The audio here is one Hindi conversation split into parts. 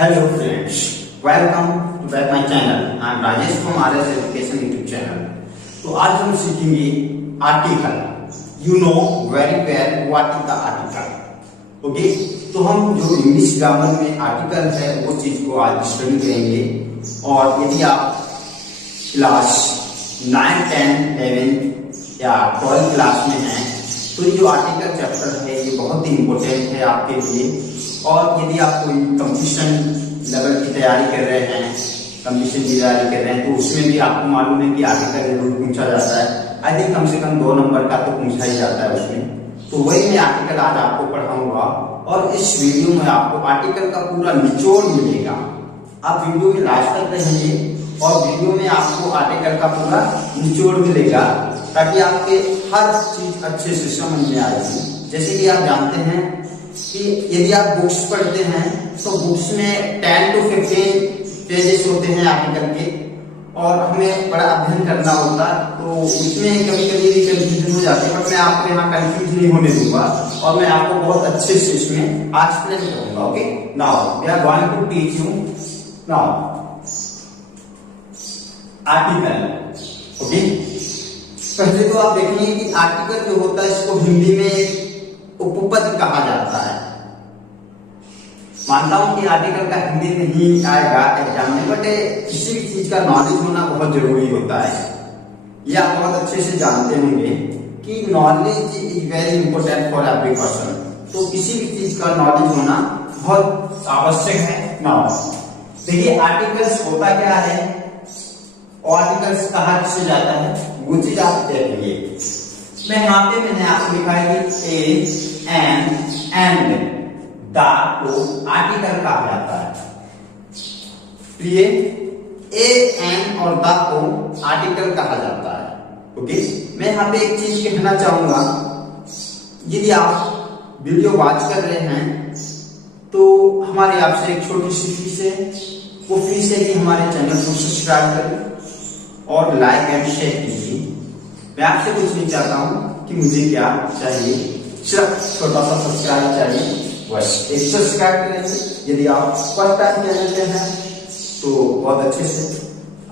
Hello friends, welcome to back my channel. I am Rajesh from RS education YouTube channel. तो आज हम सीखेंगे article. You know very well what is the article. Okay, तो हम जो इंग्लिश ग्रामर में आर्टिकल है वो चीज को आज स्टडी करेंगे। और यदि आप क्लास 9, 10, 11 या 12 क्लास में हैं तो ये जो आर्टिकल चैप्टर है ये बहुत ही इम्पोर्टेंट है आपके लिए। और यदि आप कोई कंपटीशन लेवल की तैयारी कर रहे हैं, कंपटीशन की तैयारी कर रहे हैं, तो उसमें भी आपको मालूम है कि आर्टिकल जरूर पूछा जाता है। आई थिंक कम से कम 2 नंबर का तो पूछा ही जाता है उसमें। तो वही मैं आर्टिकल आज आपको पढ़ाऊंगा और इस वीडियो में आपको आर्टिकल का पूरा निचोड़ मिलेगा। आप वीडियो में लास्ट तक रहेंगे और वीडियो में आपको आर्टिकल का पूरा निचोड़ मिलेगा ताकि आपके हर चीज अच्छे से समझ में आएगी। जैसे कि आप जानते हैं कि यदि आप बुक्स पढ़ते हैं तो बुक्स में 10 to 15 पेजेस होते हैं आर्टिकल के, और हमें बड़ा अध्ययन करना होता है। तो उसमें कभी कभी भी कंफ्यूजन हो जाती है, बट मैं आपको यहाँ कंफ्यूज नहीं होने दूंगा और मैं आपको बहुत अच्छे से इसमें एक्सप्लेन करूंगा। Okay, now we are going to teach you now article. Okay, पहले तो आप देखेंगे कि आर्टिकल जो होता है इसको हिंदी में उपपद कहा जाता है। मानता हूं कि आर्टिकल का हिंदी में ही आएगा एग्जाम में, बट किसी भी चीज का नॉलेज होना बहुत जरूरी होता है। ये आप बहुत अच्छे से जानते होंगे कि knowledge is very important for every person. तो किसी भी चीज का नॉलेज होना बहुत आवश्यक है। नाउ देखिए, आर्टिकल्स होता क्या है और आर्टिकल्स कहा किसे जाता है वो चीज आप देखेंगे। मैं यहाँ पे मैंने आपको लिखा है कि ए एंड द को आर्टिकल कहा जाता है। प्रिय, ए एन और द को आर्टिकल कहा जाता है। ओके, मैं यहाँ पे एक चीज कहना चाहूंगा, यदि आप वीडियो वॉच कर रहे हैं तो हमारी आपसे एक छोटी सी फीस है। वो फीस है कि हमारे चैनल को सब्सक्राइब करें और लाइक एंड शेयर कीजिए। मैं आपसे कुछ नहीं चाहता हूं कि मुझे क्या चाहिए, सिर्फ छोटा सा सब्सक्राइब चाहिए, बस एक सब्सक्राइब करेंगे। यदि आप फर्स्ट टाइम चैनल पे हैं तो बहुत अच्छे से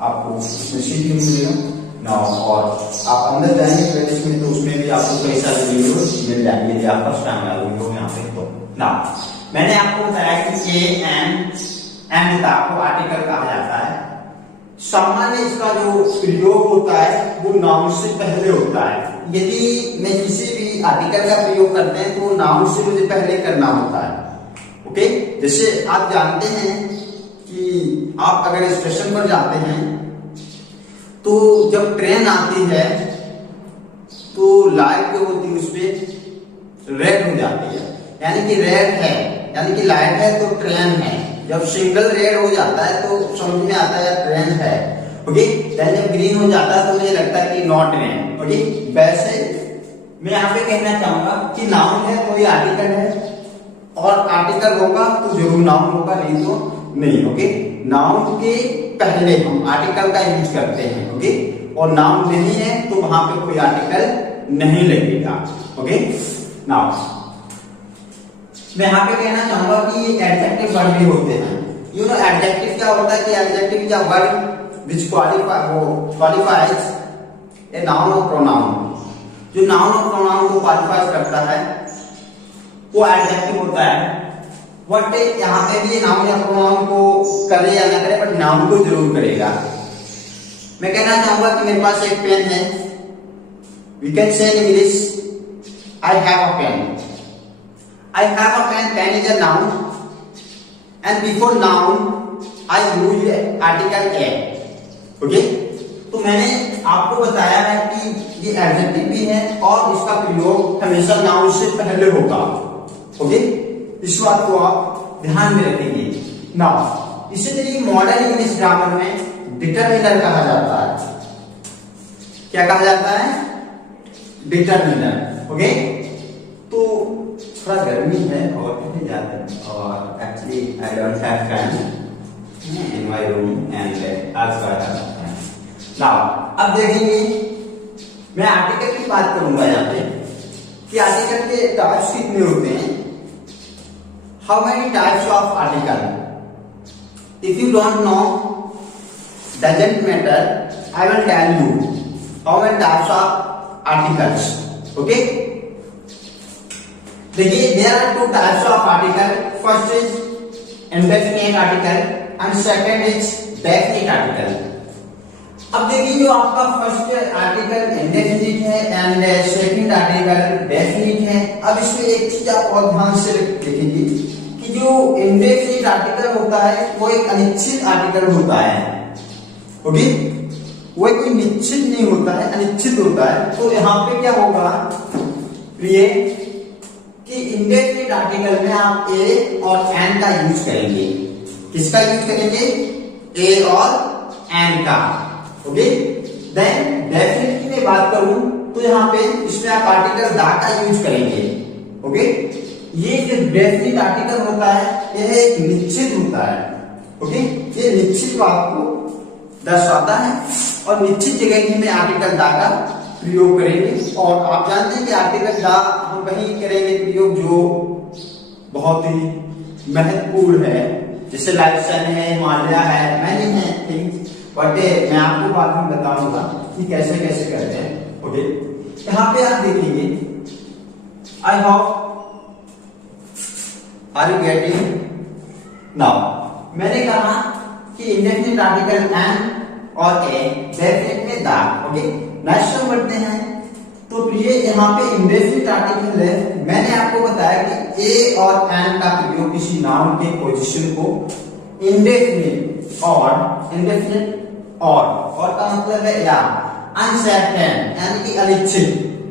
आपको उसमें सीखने मिलेगा ना। और आप अंदर जाएंगे प्लेलिस्ट में तो उसमें भी आपको कई सारे वीडियो मिल जाएंगे यदि आप फर्स्ट टाइम आए वीडियो यहाँ पे। तो ना मैंने आपको बताया कि ए एंड को आर्टिकल कहा जाता है। सामान्य इसका जो प्रयोग होता है वो नाउन से पहले होता है। यदि मैं किसी भी आर्टिकल का प्रयोग करते हैं तो नाउन से मुझे पहले करना होता है। ओके, जैसे आप जानते हैं कि आप अगर स्टेशन पर जाते हैं तो जब ट्रेन आती है तो लाइट जो होती है उसपे रेड हो जाती है, यानी कि रेड है, यानी कि लाइट है तो ट्रेन है। जब सिंगल रेड हो जाता है तो समझ में आता है ट्रेन है। ओके, जब ग्रीन हो जाता है तो मुझे लगता है कि नॉट ट्रेन। ओके, वैसे मैं यहाँ पे कहना चाहूंगा कि नाउन है तो ये आर्टिकल है, और आर्टिकल होगा तो जरूर नाउन होगा, नहीं तो नहीं। ओके, नाउन के पहले हम आर्टिकल का यूज करते हैं। ओके, और नाउन नहीं है तो वहां पे कोई आर्टिकल नहीं लगेगा। ओके, नाउ मैं यहाँ पे कहना चाहूंगा कि एडजेक्टिव वर्ड भी होते हैं। यू नो एडजेक्टिव क्या होता है कि एडजेक्टिव या word which qualifies a noun और प्रोनाउन। जो नाउन और प्रोनाउन को क्वालिफाई करता है वो एडजेक्टिव होता है। बट यहाँ पे भी नाउन या प्रोनाउन को करे या ना करे, बट नाउन को जरूर करेगा। मैं कहना चाहूंगा कि मेरे पास एक पेन है। We can say in English I have a pen. I have a pen. Pen is a noun, and before noun I use article a. Okay? तो मैंने आपको बताया है कि ये एडजेक्टिव भी है और इसका प्रयोग हमेशा नाउन से पहले होगा। ओके, इस बात को आप ध्यान में रखेंगे। नाउ इसी तरीके मॉडर्न इंग्लिश ग्रामर में डिटरमिनर कहा जाता है। क्या कहा जाता है? डिटरमिनर। ओके, तो थोड़ा गर्मी है और कहीं जाते हैं, और actually I don't have fan in my room and आज नाउ अब देखेंगे, मैं आर्टिकल की बात करूंगा यहाँ पे कि आर्टिकल के टाइप्स कितने होते हैं। How many types of article? If you don't know, doesn't matter. I will tell you how many types of articles. Okay? देखिए, there are two types of article. First is indefinite article and second is definite article. अब देखिए, जो आपका फर्स्ट आर्टिकल इंडेफिनिट है एंड सेकंड आर्टिकल डेफिनिट है। अब इसमें एक चीज आप और ध्यान से देखेंगे कि जो इंडेफिनिट आर्टिकल होता है वो एक अनिश्चित आर्टिकल होता है। ओके, वो कोई निश्चित नहीं होता है, अनिश्चित होता है। तो यहाँ पे क्या होगा प्रिय कि इंडेफिनिट आर्टिकल में आप ए और एन का यूज करेंगे। किसका यूज करेंगे? ए और एन का। ओके, देन डेफिनेटली में बात करूं तो यहाँ पे इसमें आप आर्टिकल दा का यूज करेंगे। ओके, ये जो डेफिनेट आर्टिकल होता है यह एक निश्चित होता है। ओके, ये निश्चित बात को दर्शाता है और निश्चित जगह ही में आर्टिकल दा का प्रयोग करेंगे। और आप जानते हैं कि आर्टिकल दा हम वही करेंगे प्रयोग जो बहुत ही महत्वपूर्ण है, जैसे लाइक सन है, हिमालय है, मैनी है थिंग्स। बट मैं आपको बाद में बताऊंगा कि कैसे कैसे करते हैं। ओके, यहाँ पे आप देखेंगे, I hope are you getting now. मैंने कहा कि इंडेफिनिट आर्टिकल एन और ए, डेफिनेट में दा। ओके, नेक्स्ट हम बढ़ते हैं। तो प्रिय यहाँ पे इंडेफिनिट आर्टिकल है, मैंने आपको बताया कि ए और एन का प्रयोग किसी नाउन के पोजीशन को इंडेफिनिट और का मतलब है या अनसर्टेन यानी कि अनिश्चित।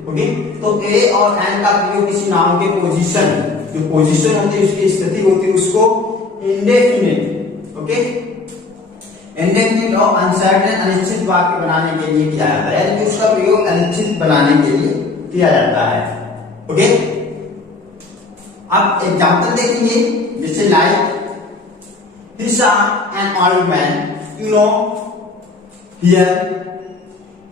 ओके, तो ए और एन का प्रयोग किसी नाउन के पोजीशन, जो पोजीशन होती है उसकी स्थिति होती है उसको इंडेफिनिट, ओके, इंडेफिनिट और अनसर्टेन अनिश्चित वाक्य बनाने के लिए किया जाता है, यानी कि उसका प्रयोग अनिश्चित बनाने के लिए किया जाता है। ओके, अब एग्जांपल देखेंगे, जैसे like he saw an old man, you know, here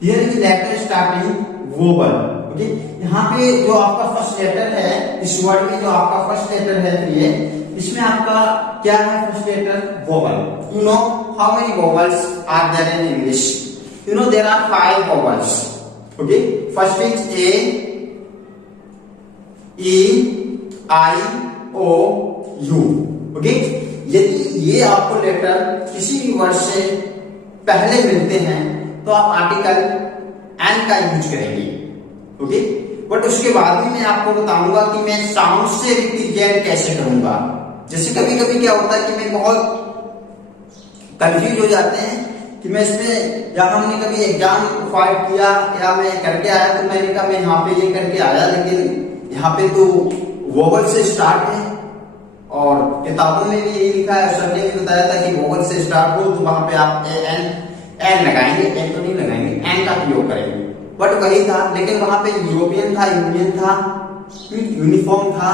is letter starting vowel. Okay, यहाँ पे जो आपका फर्स्ट लेटर है, इस वर्ड में जो आपका फर्स्ट लेटर है ये, इसमें आपका क्या है first letter? Vowel. You know how many vowels are there in English? You know there are 5 vowels. Okay, first is A, E, I, O, U. Okay, यदि ये आपको लेटर किसी भी वर्ड से पहले मिलते हैं तो आप आर्टिकल एन का यूज करेंगे। ओके, बट उसके बाद भी मैं आपको बताऊंगा कि मैं साउंड से रिप्रेजेंट कैसे करूंगा। जैसे कभी कभी क्या होता है कि मैं बहुत कंफ्यूज हो जाते हैं कि मैं इसमें, या हमने कभी एग्जाम फाइट किया या मैं करके आया तो मैंने कहा मैं यहाँ पे ये करके आया, लेकिन यहाँ पे तो वोवल से स्टार्ट है और किताबों में भी यही लिखा है, सर ने भी बताया था कि वोवल से स्टार्ट हो तो वहां पे आप एन लगाएंगे, एन तो नहीं लगाएंगे, एन का प्रयोग करेंगे। बट वही था, लेकिन वहां पे यूरोपियन था, यूनियन था, यूनिफॉर्म था,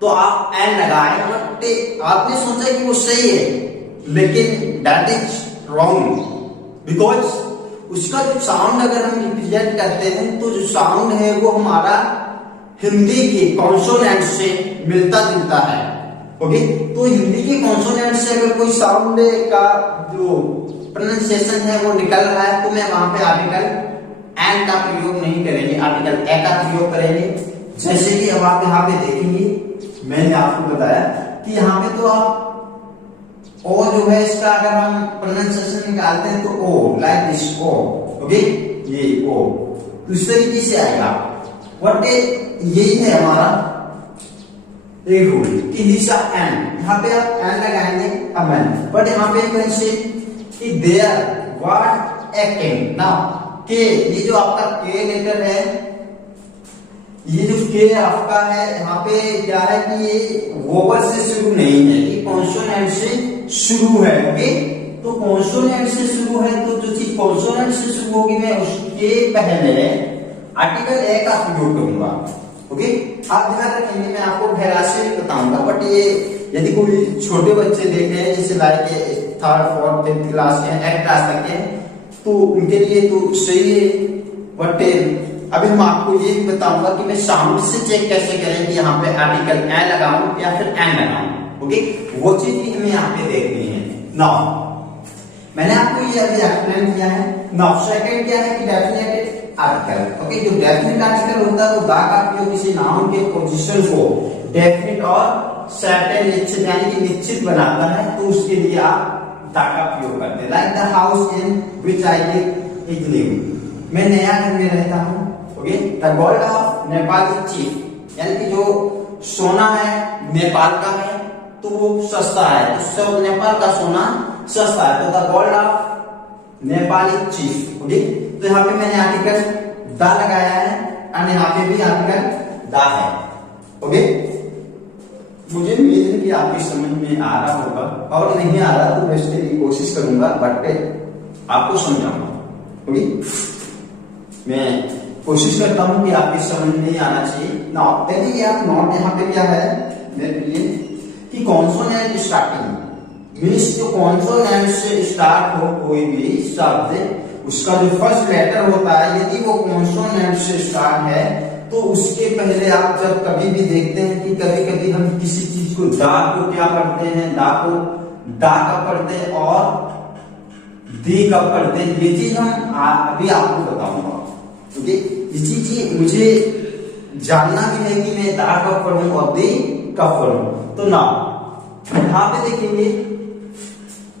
तो आप एन लगाए। बट आपने सोचा कि वो सही है, लेकिन दैट इज रॉन्ग, बिकॉज उसका जो साउंड अगर हम रिप्रेजेंट करते हैं तो जो साउंड है वो हमारा हिंदी के कॉन्सोनेंट से मिलता जुलता है। ओके, तो हिंदी के कॉन्सोनेंट से अगर कोई साउंड का जो प्रोनाउंसिएशन है वो निकल रहा है तो मैं वहां पे आर्टिकल एन का प्रयोग नहीं करेंगे, आर्टिकल ए का प्रयोग करेंगे। जैसे कि अब आप यहाँ पे देखेंगे, मैंने आपको बताया कि यहाँ पे तो आप ओ जो है इसका अगर हम प्रोनाउंसिएशन निकालते हैं तो ओ, लाइक दिस ओ। ओके, ये ओ तो इस तरीके से आएगा। व्हाट यही है हमारा एक रूल कि दिशा एन, यहाँ पे आप एन लगाएंगे अमन, बट यहाँ पे कैसे कि देयर व्हाट एक्टिंग नाउ के, ये जो आपका के लेटर है, ये जो के आपका है यहाँ पे क्या है कि ये वोवल से शुरू नहीं है, ये कॉन्सोनेंट से शुरू है। ओके, तो कॉन्सोनेंट से शुरू है तो जो चीज कॉन्सोनेंट से शुरू होगी मैं उसके पहले आर्टिकल ए का प्रयोग करूंगा। ओके, आप ध्यान रखेंगे, मैं आपको गहरा से बताऊंगा, बट ये यदि कोई छोटे बच्चे देख रहे हैं जैसे like 3rd 4th 5th class के 8th क्लास तक के, तो उनके लिए तो सही है। बट अभी हम आपको ये भी बताऊंगा कि मैं साउंड से चेक कैसे करें कि यहाँ पे आर्टिकल ए लगाऊं या फिर एन लगाऊं। ओके, वो चीज भी हमें यहाँ पे देखनी है। नाउ मैंने आपको ये अभी एक्सप्लेन किया है। नाउ सेकंड क्या है कि डेफिनेट आर्टिकल। ओके, जो डेफिनेट आर्टिकल होता है वो दा का उपयोग किसी नाउन के पोजीशन को डेफिनेट और सर्टेन निश्चित यानी कि निश्चित बनाता है, तो उसके लिए आप दा का उपयोग करते हैं। Like the house in which I live is new, मैं नया घर में रहता हूँ। Okay, the gold of Nepal is cheap, यानी कि जो सोना है नेपाल का है तो वो सस्ता है, तो नेपाल का सोना सस्ता है, तो the gold of Nepal is cheap. Okay, तो यहाँ पे मैंने आर्टिकल दा लगाया है और यहाँ पे भी आर्टिकल दा है। ओके, मुझे उम्मीद है कि आपकी समझ में आ रहा होगा, और नहीं आ रहा तो मैं इसके लिए कोशिश करूंगा बट आपको समझाऊंगा। ओके, मैं कोशिश करता हूं कि आपकी समझ में आना चाहिए। नाउ देखिए आप नोट यहाँ पे क्या है मेरे लिए कि कॉन्सोनेंट स्टार्टिंग मींस जो कॉन्सोनेंट से स्टार्ट हो कोई भी शब्द, उसका जो फर्स्ट लेटर होता है यदि वो कॉन्सोनेंट से स्टार्ट है तो उसके पहले आप जब कभी भी देखते हैं कि कभी कभी हम किसी चीज को दा को क्या पढ़ते हैं, दा को दा कब पढ़ते हैं और दी कब पढ़ते हैं, ये चीज हम अभी आपको बताऊंगा। ओके, इसी चीज मुझे जानना भी है कि मैं दा कब पढ़ूं और दी कब पढ़ूं। तो ना यहाँ पे देखेंगे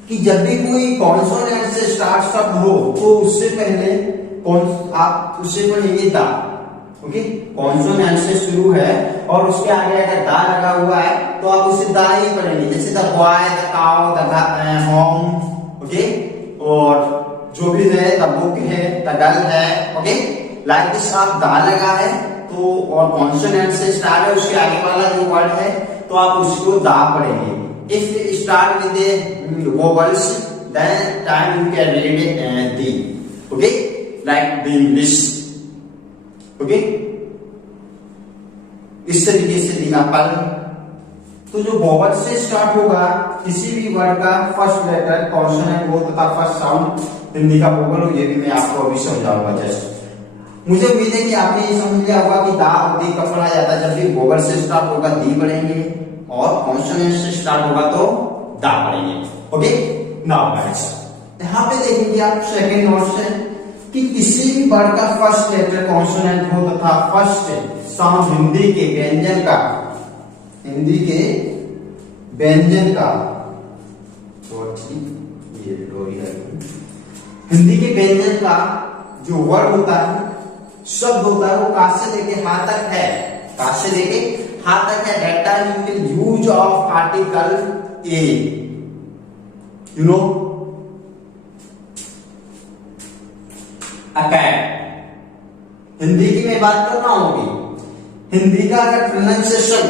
कि जब भी कोई कॉन्सोनेंट से स्टार्ट शब्द हो तो उससे पहले आप उससे पढ़ेंगे दा। ओके, कॉन्सोनेंट से शुरू है और उसके आगे अगर दा लगा हुआ है तो आप उसे दा ही पढ़ेंगे, जैसे the boy, the cow, the home. Okay, और जो भी है द बुक है, द गर्ल है। ओके, लाइक दिस आप दा लगा है तो और कॉन्सोनेंट से स्टार्ट है, उसके आगे वाला जो वर्ड है तो आप उसको दा पढ़ेंगे। If start with a vowels then time you can read the. Okay, like the English. Okay, इस तरीके से दी एप्पल। तो जो वोवेल से स्टार्ट होगा किसी भी वर्ड का फर्स्ट लेटर कॉन्सोनेंट हो तथा फर्स्ट साउंड हिंदी का वोवेल हो, ये भी मैं आपको अभी समझाऊंगा। जस्ट मुझे उम्मीद है कि आपने ये समझ लिया होगा कि दा और दी कब पढ़ा जाता है। जब भी वोवेल से स्टार्ट होगा दी पढ़ेंगे और कॉन्सोनेंट से स्टार्ट होगा तो दा पढ़ेंगे। ओके, नाउ गाइस यहाँ पे देखेंगे आप सेकंड नोट से कि किसी भी वर्ड का फर्स्ट लेटर कॉन्सोनेंट हो तथा फर्स्ट साउंड हिंदी के व्यंजन का हिंदी के व्यंजन का जो वर्ड होता है, शब्द होता है, वो का से लेके हा तक है, का से लेके हा तक है। That time you will use of article A, you know अकैड। हिंदी की मैं बात कर रहा हूं अभी। हिंदी का अगर प्रोनाउंसिएशन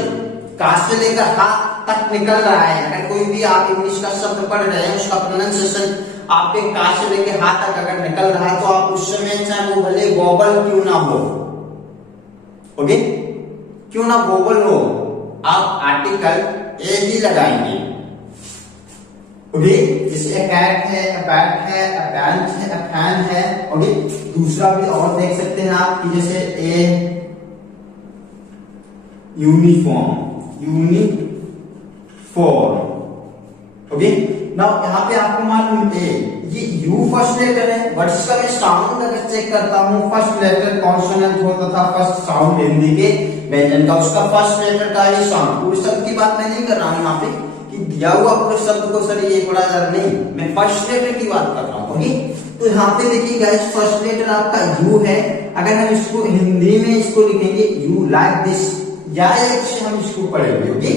का से लेकर हा तक निकल रहा है, अगर कोई भी आप इंग्लिश का शब्द पढ़ रहे हैं उसका प्रोनाउंसिएशन आपके का से लेकर हा तक अगर निकल रहा है तो आप उस समय चाहे वो भले वोवेल क्यों ना हो, ओके, क्यों ना वोवेल हो, आप आर्टिकल ए ही लगाएंगे। ओके, जैसे a cat है, a bat है, a bench है, a fan है। ओके, दूसरा भी और देख सकते हैं आप कि जैसे a यूनिफॉर्म। ओके, नाउ यहाँ पे आपको मालूम है ये यू फर्स्ट लेटर है, बट इसका मैं साउंड अगर चेक करता हूँ फर्स्ट लेटर कॉन्सोनेंट हो तथा फर्स्ट साउंड हिंदी के व्यंजन का, उसका फर्स्ट लेटर का ये साउंड। पूरे शब्द की बात मैं नहीं कर रहा हूँ यहाँ पे कि दिया हुआ पूरे शब्द को सर ये पढ़ा जा, नहीं, मैं फर्स्ट लेटर की बात कर रहा हूँ। ओके, तो यहाँ पे देखिए गाइस फर्स्ट लेटर आपका यू है। अगर हम इसको हिंदी में इसको लिखेंगे यू लाइक दिस, या एक से हम इसको पढ़ेंगे। ओके,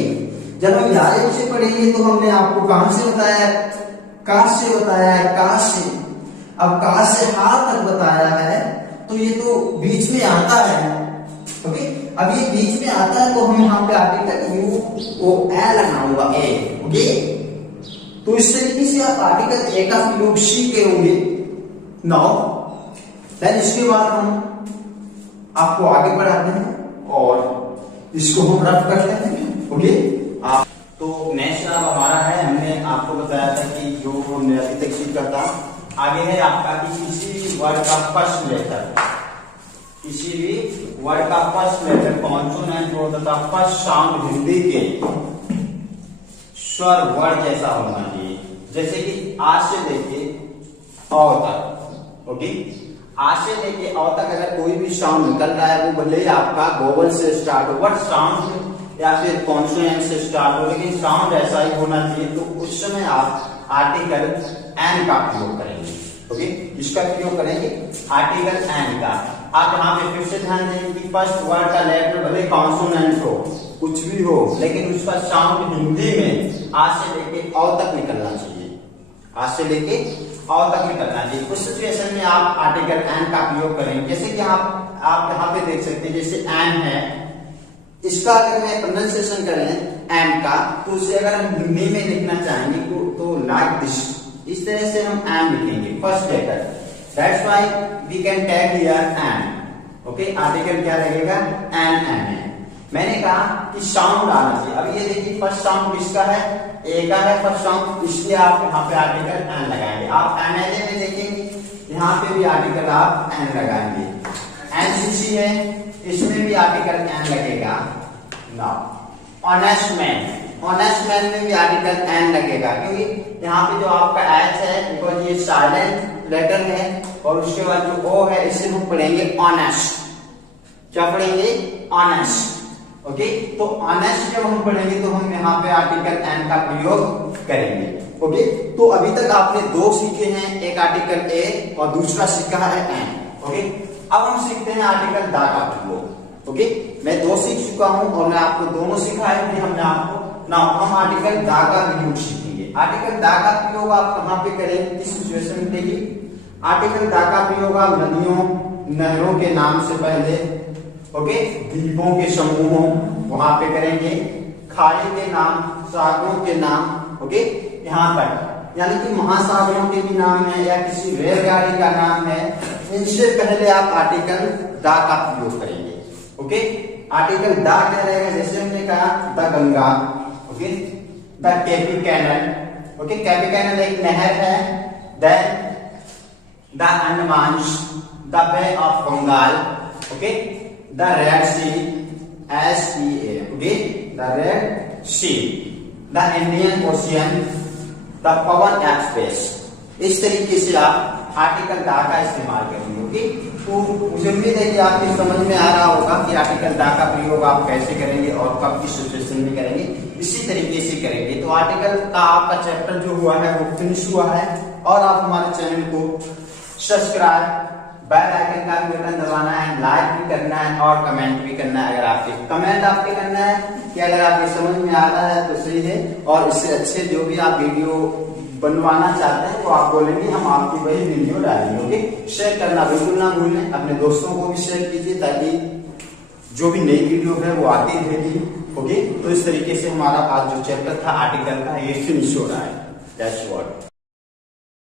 जब हम या एक से पढ़ेंगे तो हमने आपको कहां से बताया, का से बताया है, का से। अब का से हा तक बताया है तो ये तो बीच में आता है। ओके, अब ये बीच में आता है तो हम यहाँ पे आर्टिकल यू को ए लगाऊंगा, ए। ओके, तो इस तरीके से आप आर्टिकल ए का प्रयोग सीखे होंगे। नाउ देन इसके बाद हम आपको आगे बढ़ाते हैं और इसको हम रफ करते हैं। ओके, आप तो नेक्स्ट अब हमारा है, हमने आपको बताया था कि जो हमने अभी तक सीखा था, आगे है आपका कि किसी भी वर्ड का फर्स्ट लेटर, किसी भी वर्ड का फर्स्ट लेटर कॉन्सोनेंट हो तथा फर्स्ट साउंड हिंदी के स्वर वर्ड जैसा होना चाहिए। जैसे कि आ से लेके औ तक, ओके, आ से लेके औ तक अगर कोई भी साउंड निकल रहा है, वो भले ही आपका वोवल से स्टार्ट हो, बट साउंड या फिर कॉन्सोनेंट से स्टार्ट हो, लेकिन साउंड ऐसा ही होना चाहिए। तो उस समय आप आर्टिकल एन का प्रयोग करेंगे। ओके, इसका प्रयोग करेंगे आर्टिकल एन का। आप यहाँ पे फिर से ध्यान देंगे कि फर्स्ट वर्ड का लेटर भले कॉन्सोनेंट हो, कुछ भी हो, लेकिन उसका साउंड हिंदी में आ से लेके औ तक निकलना चाहिए। आ से लेके औ तक निकलना चाहिए। उस सिचुएशन में आप आर्टिकल एन का प्रयोग करेंगे। जैसे कि आप यहाँ पे देख सकते हैं, जैसे एन है, इसका अगर मैं प्रोनाउंसिएशन करें एन का, तो उसे अगर हम हिंदी में लिखना चाहेंगे तो लाइक दिस, इस तरह से हम एन लिखेंगे first letter. That's why we can tag here an. Okay, article क्या लगेगा, एन है। मैंने कहा कि साउंड आना चाहिए। अब ये देखिए फर्स्ट साउंड किसका है, ए का है फर्स्ट साउंड, इसलिए आप यहाँ पे आर्टिकल एन लगाएंगे। आप एमएलए में देखेंगे, यहाँ पे भी आर्टिकल आप एन लगाएंगे। एनसीसी है, इसमें भी आर्टिकल एन लगेगा। नाउ ऑनेस्ट मैन में भी आर्टिकल एन लगेगा, क्योंकि यहाँ पे जो आपका एच है, बिकॉज ये साइलेंट लेटर है, और उसके बाद जो ओ है, इसे हम पढ़ेंगे ऑनेस्ट। क्या पढ़ेंगे, ऑनेस्ट। ओके, तो ऑनेस्ट जब हम पढ़ेंगे तो हम यहाँ पे आर्टिकल एन का प्रयोग करेंगे। ओके, तो अभी तक आपने दो सीखे हैं, एक आर्टिकल ए और दूसरा सीखा है एन। ओके, अब हम सीखते हैं आर्टिकल दा का प्रयोग। ओके, मैं दो सीख चुका हूं और मैं आपको दोनों सिखाए थे हमने आपको। नाउ हम आर्टिकल दा का प्रयोग सीखेंगे। आर्टिकल दा का प्रयोग आप कहाँ पे करेंगे, किस सिचुएशन में देखिए। आर्टिकल दा का प्रयोग आप नदियों, नहरों के नाम से पहले, ओके, द्वीपों के समूहों वहां पे करेंगे, खाड़ी के नाम, सागरों के नाम, ओके, यहाँ तक, यानी कि महासागरों के भी नाम है या किसी रेलगाड़ी का नाम है, इनसे पहले आप आर्टिकल दा का प्रयोग करेंगे। ओके, आर्टिकल दा क्या रहेगा, जैसे हमने कहा the Ganga, okay, the Kapi canal, okay, Kapi canal एक नहर है। Then the Andaman, the Bay of Bengal, okay, the Red Sea, SEA, okay, the Red Sea, the Indian Ocean, the Pawan Express. इस तरीके से आप आर्टिकल दा का इस्तेमाल करेंगे। ओके, तो मुझे उम्मीद है कि आपकी समझ में आ रहा होगा कि आर्टिकल दा का प्रयोग आप कैसे करेंगे और कब किस सिचुएशन में करेंगे, इसी तरीके से करेंगे। तो आर्टिकल का आपका चैप्टर जो हुआ है वो फिनिश हुआ है, और आप हमारे चैनल को सब्सक्राइब, बेल आइकन का बटन दबाना है, लाइक भी करना है और कमेंट भी करना है। अगर आपके कमेंट आपके करना है कि अगर आपके समझ में आ रहा है तो सही है, और इससे अच्छे जो भी आप वीडियो बनवाना चाहते हैं वो आप बोलेंगे, हम आपकी वही वीडियो डालेंगे। ओके, शेयर करना बिल्कुल ना भूलें, अपने दोस्तों को भी शेयर कीजिए ताकि जो भी नई वीडियो है वो आती रहेगी। ओके, तो इस तरीके से हमारा आज जो चैप्टर था आर्टिकल का, ये फिनिश हो रहा है। That's what.